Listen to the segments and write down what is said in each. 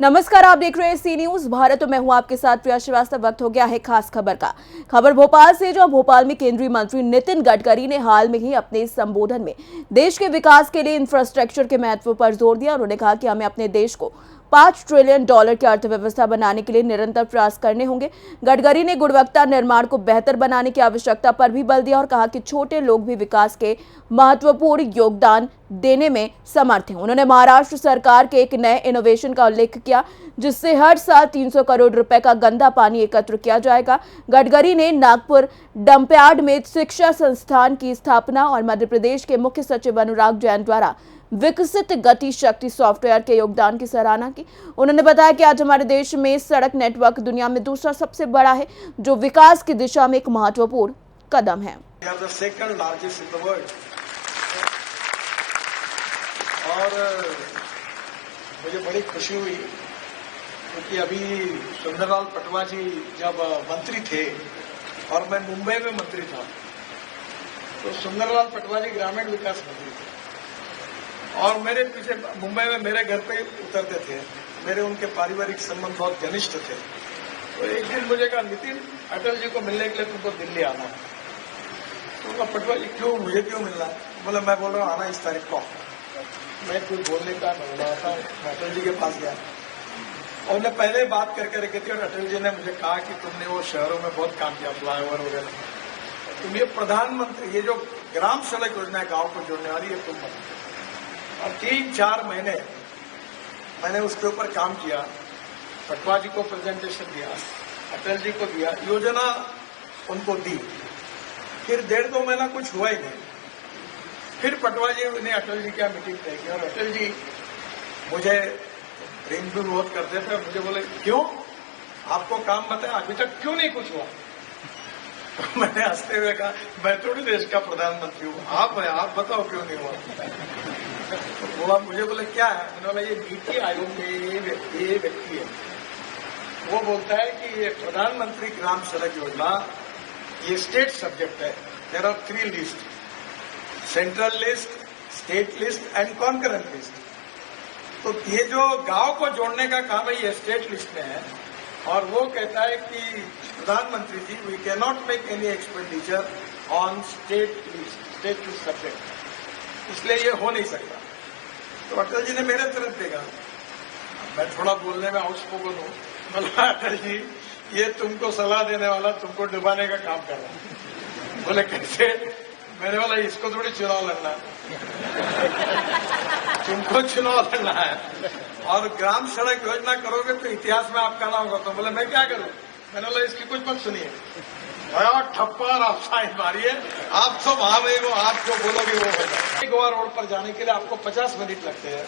नमस्कार, आप देख रहे हैं सी न्यूज भारत। मैं हूं आपके साथ प्रिया श्रीवास्तव। वक्त हो गया है खास खबर का। खबर भोपाल से, जो भोपाल में केंद्रीय मंत्री नितिन गडकरी ने हाल में ही अपने संबोधन में देश के विकास के लिए इंफ्रास्ट्रक्चर के महत्व पर जोर दिया। उन्होंने कहा कि हमें अपने देश को $5 ट्रिलियन की अर्थव्यवस्था बनाने के लिए निरंतर प्रयास करने होंगे। गडकरी ने गुणवत्ता निर्माण को बेहतर बनाने की आवश्यकता पर भी बल दिया और कहा कि छोटे लोग भी विकास के महत्वपूर्ण योगदान देने में समर्थ हैं। उन्होंने महाराष्ट्र सरकार के एक नए इनोवेशन का उल्लेख किया, जिससे हर साल 300 करोड़ रुपए का गंदा पानी एकत्र किया जाएगा। गडकरी ने नागपुर डंपयार्ड में शिक्षा संस्थान की स्थापना और मध्य प्रदेश के मुख्य सचिव अनुराग जैन द्वारा विकसित गति शक्ति सॉफ्टवेयर के योगदान की सराहना की। उन्होंने बताया कि आज हमारे देश में सड़क नेटवर्क दुनिया में दूसरा सबसे बड़ा है, जो विकास की दिशा में एक महत्वपूर्ण कदम है। और मुझे बड़ी खुशी हुई क्योंकि अभी सुंदरलाल पटवा जी जब मंत्री थे और मैं मुंबई में मंत्री था, तो सुंदरलाल पटवा जी ग्रामीण विकास मंत्री थे और मेरे पीछे मुंबई में मेरे घर पे उतरते थे। मेरे उनके पारिवारिक संबंध बहुत घनिष्ठ थे। तो एक दिन मुझे कहा, नितिन, अटल जी को मिलने के लिए तुमको दिल्ली आना है। तो कहा, पटवा जी क्यों, मुझे क्यों मिलना है? बोला, मैं बोल रहा हूँ आना इस तारीख को। मैं कुछ बोलने का नहीं रहा था, मैं अटल जी के पास गया और उन्हें पहले बात करके रखी थी और अटल जी ने मुझे कहा कि तुमने वो शहरों में बहुत काम किया, फ्लाईओवर वगैरह, तुम ये प्रधानमंत्री, ये जो ग्राम सड़क योजना है गांव को जोड़ने वाली, ये तुम बनो। और 3-4 महीने मैंने उसके ऊपर काम किया, पटवा जी को प्रेजेंटेशन दिया, अटल जी को दिया, योजना उनको दी। फिर 1.5-2 महीना कुछ हुआ ही नहीं। फिर पटवा जी ने अटल जी क्या मीटिंग तय की और अटल जी मुझे रिंग भी बहुत करते थे और मुझे बोले, क्यों, आपको काम बताया, अभी तक क्यों नहीं कुछ हुआ? तो मैंने हंसते हुए कहा, मैं थोड़ी देश का प्रधानमंत्री हूँ, आप बताओ क्यों नहीं हुआ? तो बोला, मुझे बोले क्या है? मैंने बोला, ये नीति आयोग में ये व्यक्ति है, वो बोलता है कि ये प्रधानमंत्री ग्राम सड़क योजना ये स्टेट सब्जेक्ट है। There are 3 list, central list, state list and concurrent list. तो ये जो गांव को जोड़ने का काम है ये स्टेट लिस्ट में है और वो कहता है कि प्रधानमंत्री ji, we can not make any expenditure on state list subject, इसलिए ये हो नहीं सकता। तो अटल जी ने मेरे तरफ देखा, मैं थोड़ा बोलने में आउटस्पोकन हूँ, बोला, अटल जी ये तुमको सलाह देने वाला तुमको डुबाने का काम कर रहा है। बोले, कैसे? मैंने बोला, इसको थोड़ी चुनाव लड़ना है, तुमको चुनाव लड़ना है और ग्राम सड़क योजना करोगे तो इतिहास में आपका नाम होगा। तो बोले, मैं क्या करूं? मैंने बोला, इसकी कुछ मत सुनिए, ठप्पर आप साइन मारिए, आप तो महामहिम हो, आपको बोलोगे वो होगा। गोवा रोड पर जाने के लिए आपको 50 मिनट लगते हैं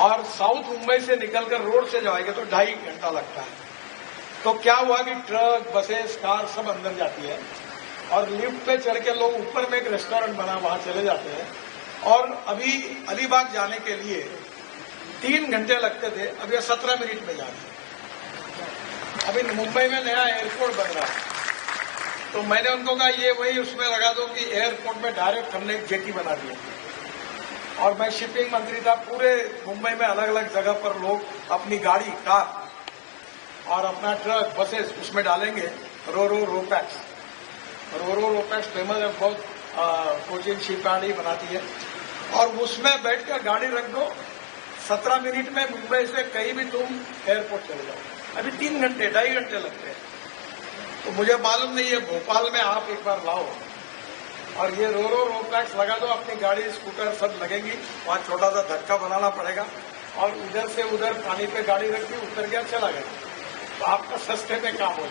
और साउथ मुंबई से निकलकर रोड से जाएंगे तो 2.5 घंटा लगता है। तो क्या हुआ कि ट्रक, बसेस, कार सब अंदर जाती है और लिफ्ट पे चढ़ के लोग ऊपर में एक रेस्टोरेंट बना वहां चले जाते हैं और अभी अलीबाग जाने के लिए 3 घंटे लगते थे, अब ये 17 मिनट में जाते हैं। अभी मुंबई में नया एयरपोर्ट बन रहा है, तो मैंने उनको कहा ये वही उसमें लगा दो कि एयरपोर्ट में डायरेक्ट हमने एक जेटी बना दिया। और मैं शिपिंग मंत्री था, पूरे मुंबई में अलग अलग जगह पर लोग अपनी गाड़ी, कार और अपना ट्रक, बसेस उसमें डालेंगे, रो पैक्स फेमस है बहुत, कोचिन शिपयार्ड बनाती है और उसमें बैठकर गाड़ी रख दो, 17 मिनट में मुंबई से कहीं भी तुम एयरपोर्ट चले जाओ। अभी 3 घंटे 2.5 घंटे लगते हैं। तो मुझे मालूम नहीं है, भोपाल में आप एक बार लाओ और ये रो पैक्स लगा दो, अपनी गाड़ी, स्कूटर सब लगेंगी, वहां छोटा सा धक्का बनाना पड़ेगा और इधर से उधर पानी पे गाड़ी रख दी, उतर गया, चला गया, तो आपका सस्ते में काम हो।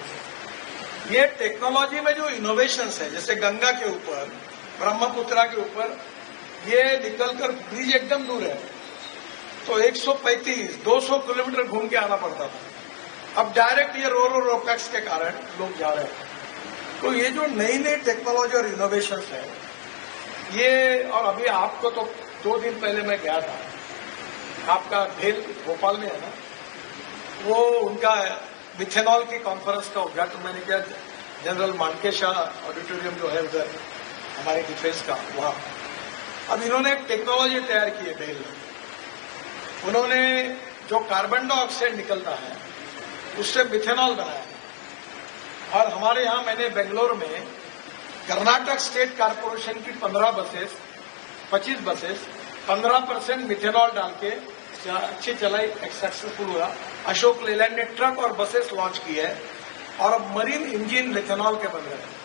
ये टेक्नोलॉजी में जो इनोवेशंस है, जैसे गंगा के ऊपर, ब्रह्मपुत्रा के ऊपर, ये निकलकर ब्रिज एकदम दूर है तो 135-200 किलोमीटर घूम के आना पड़ता था। अब डायरेक्ट ये रो पैक्स के कारण लोग जा रहे हैं। तो ये जो नई नई टेक्नोलॉजी और इनोवेशंस है ये, और अभी आपको तो 2 दिन पहले मैं गया था, आपका भेल भोपाल में है ना, वो उनका मिथेनॉल की कॉन्फ्रेंस का उद्घाटन मैंने किया, जनरल मानकेशा ऑडिटोरियम जो है उधर हमारे डिफेंस का, वहां। अब इन्होंने एक टेक्नोलॉजी तैयार की है भेल में, उन्होंने जो कार्बन डाइऑक्साइड निकलता है उससे मिथेनॉल बनाया। और हमारे यहाँ मैंने बेंगलोर में कर्नाटक स्टेट कॉर्पोरेशन की 25 बसेस 15% मिथेनॉल डाल के अच्छी चलाई, सक्सेसफुल हुआ। अशोक लेलैंड ने ट्रक और बसेस लॉन्च की है और अब मरीन इंजन मिथेनॉल के बन रहे हैं।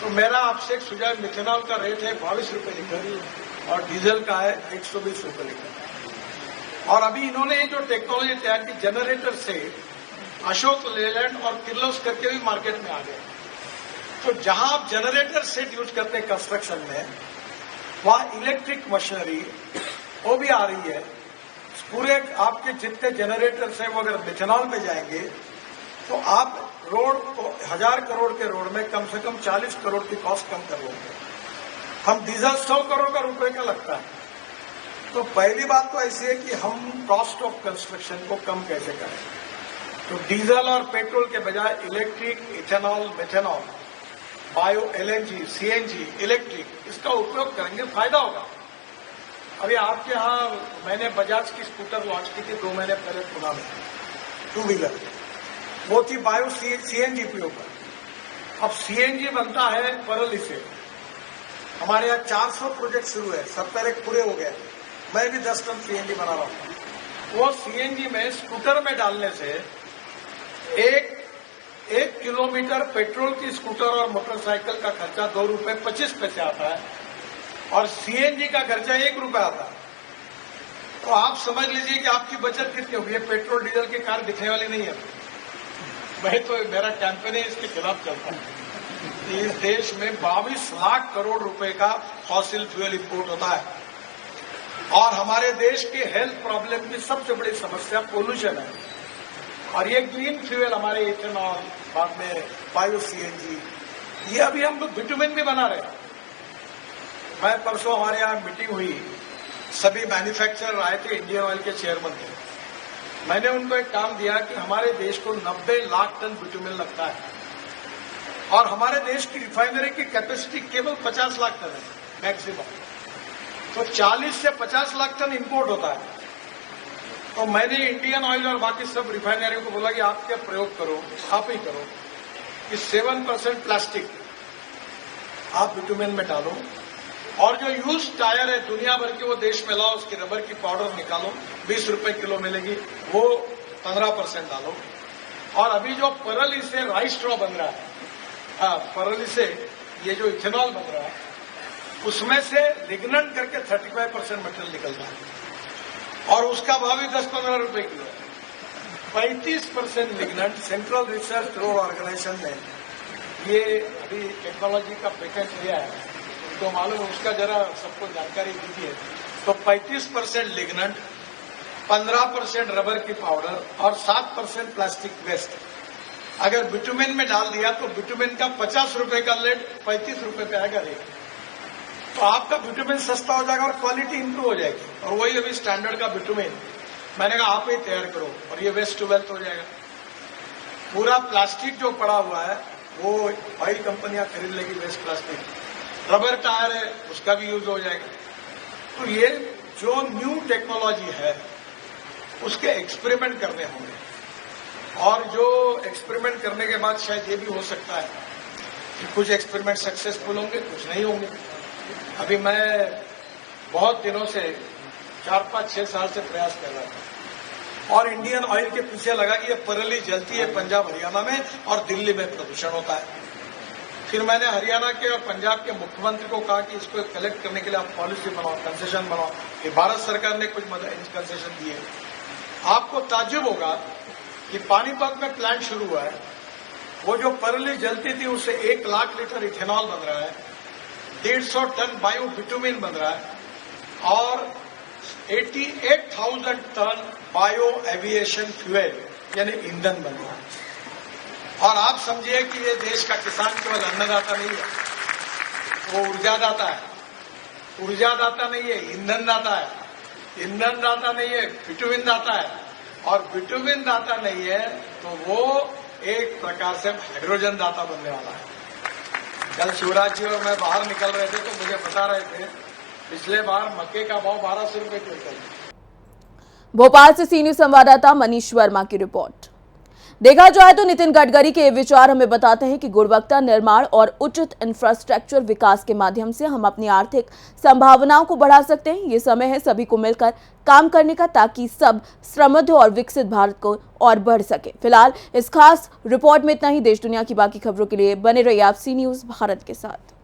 तो मेरा आपसे एक सुझाव, मिथेनॉल का रेट है 22 रुपए लीटर और डीजल का है 120 रुपए लीटर। और अभी इन्होंने जो टेक्नोलॉजी तैयार की जनरेटर से अशोक लेलैंड और किर्लोस्कर के भी मार्केट में आ गए। तो जहां आप जनरेटर सेट यूज करते हैं कंस्ट्रक्शन में, वहां इलेक्ट्रिक मशीनरी वो भी आ रही है। पूरे आपके जितने जनरेटर हैं वो अगर मिथेनॉल में जाएंगे तो आप रोड 1000 करोड़ के रोड में कम से कम 40 करोड़ की कॉस्ट कम कर लेंगे। हम डीजल 100 करोड़ का रुपए का लगता है। तो पहली बात तो ऐसी है कि हम कॉस्ट ऑफ कंस्ट्रक्शन को कम कैसे करें। तो डीजल और पेट्रोल के बजाय electric, ethanol, methanol, bio LNG, CNG, electric, इसका उपयोग करेंगे, फायदा होगा। अभी आपके यहाँ मैंने बजाज की स्कूटर लॉन्च की थी 2 महीने पहले पुणे में, 2 व्हीलर, वो थी बायो सीएनजी के ऊपर। अब सीएनजी बनता है परली से। हमारे यहाँ 400 प्रोजेक्ट शुरू है, 70 एक पूरे हो गए। मैं भी 10 टन सीएनजी बना रहा हूँ। वो सीएनजी में स्कूटर में डालने से एक किलोमीटर पेट्रोल की स्कूटर और मोटरसाइकिल का खर्चा 2 रुपए 25 पैसे आता है और सीएनजी का खर्चा 1 रुपए आता है। तो आप समझ लीजिए कि आपकी बचत कितनी होगी। पेट्रोल डीजल की कार दिखने वाली नहीं है। मैं तो मेरा कैंपेन है इसके खिलाफ चलता है। इस देश में 22 लाख करोड़ रुपए का फॉसिल फ्यूल इंपोर्ट होता है और हमारे देश की हेल्थ प्रॉब्लम की सबसे बड़ी समस्या पोल्यूशन है। और ये ग्रीन फ्यूल हमारे इथेनॉल, बाद में बायो सीएनजी, ये अभी हम लोग बिटुमेन भी बना रहे हैं। मैं परसों हमारे यहाँ मीटिंग हुई, सभी मैन्युफैक्चरर आए थे, इंडियन ऑयल के चेयरमैन थे। मैंने उनको एक काम दिया कि हमारे देश को 90 लाख टन बिटुमेन लगता है और हमारे देश की रिफाइनरी की कैपेसिटी केवल 50 लाख टन है मैक्सिमम। तो 40 से 50 लाख टन इंपोर्ट होता है। तो मैंने इंडियन ऑयल और बाकी सब रिफाइनरियों को बोला कि आप क्या प्रयोग करो, आप ही करो कि 7% प्लास्टिक आप बिटुमेन में डालो और जो यूज टायर है दुनिया भर के वो देश में लाओ, उसकी रबर की पाउडर निकालो, 20 रुपए किलो मिलेगी, वो 15% डालो। और अभी जो परली से राइस स्ट्रॉ बन रहा है, परली से ये जो इथेनॉल बन रहा है, उसमें से लिग्नट करके 35% मटेरियल निकलता है और उसका भाव भी 10-15 रुपए किलो है। 35% लिग्नट सेंट्रल रिसर्च ग्रोथ ऑर्गेनाइजेशन ने ये अभी टेक्नोलॉजी का पेटेंट लिया है, तो मालूम है, उसका जरा सबको जानकारी दीजिए। तो 35% लिग्नट, 15% रबर की पाउडर और 7% प्लास्टिक वेस्ट अगर बिटुमेन में डाल दिया तो बिटुमेन का 50 रुपए का लेड 35 रुपए पे आएगा रेट। तो आपका बिटुमेन सस्ता हो जाएगा और क्वालिटी इंप्रूव हो जाएगी। और वही अभी स्टैंडर्ड का बिटुमेन मैंने कहा आप ही तैयार करो और ये वेस्ट टू वेल्थ हो जाएगा। पूरा प्लास्टिक जो पड़ा हुआ है वो ऑयल कंपनियां खरीद लेगी, वेस्ट प्लास्टिक। रबर टायर है उसका भी यूज हो जाएगा। तो ये जो न्यू टेक्नोलॉजी है उसके एक्सपेरिमेंट करने होंगे और जो एक्सपेरिमेंट करने के बाद शायद ये भी हो सकता है कि कुछ एक्सपेरिमेंट सक्सेसफुल होंगे, कुछ नहीं होंगे। अभी मैं बहुत दिनों से 4-5-6 साल से प्रयास कर रहा था और इंडियन ऑयल के पीछे लगा कि ये परली जलती है पंजाब हरियाणा में और दिल्ली में प्रदूषण होता है। फिर मैंने हरियाणा के और पंजाब के मुख्यमंत्री को कहा कि इसको कलेक्ट करने के लिए आप पॉलिसी बनाओ, कंसेशन बनाओ। कि भारत सरकार ने कुछ कंसेशन दिए। आपको ताज्जुब होगा कि पानीपत में प्लांट शुरू हुआ है, वो जो परली जलती थी उससे 1 लाख लीटर इथेनॉल बन रहा है, 150 टन बायो बिटुमेन बन रहा है और 88,000 टन बायो एविएशन फ्यूल यानी ईंधन बन रहा है। और आप समझिए कि ये देश का किसान केवल अन्नदाता नहीं है, वो ऊर्जादाता है। ऊर्जादाता नहीं है, ईंधन दाता है। ईंधन दाता नहीं है, बिटुमेन दाता है। और बिटुमेन दाता नहीं है तो वो एक प्रकार से हाइड्रोजन दाता बनने वाला है। कल शिवराज जी और मैं बाहर निकल रहे थे तो मुझे बता रहे थे पिछले बार मक्के का भाव 1200 रुपए क्विंटल। भोपाल से सी न्यूज संवाददाता मनीष वर्मा की रिपोर्ट। देखा जाए तो नितिन गडकरी के विचार हमें बताते हैं कि गुणवत्ता निर्माण और उचित इंफ्रास्ट्रक्चर विकास के माध्यम से हम अपनी आर्थिक संभावनाओं को बढ़ा सकते हैं। ये समय है सभी को मिलकर काम करने का, ताकि सब समृद्ध और विकसित भारत को और बढ़ सके। फिलहाल इस खास रिपोर्ट में इतना ही। देश दुनिया की बाकी खबरों के लिए बने रहिए आप सी न्यूज भारत के साथ।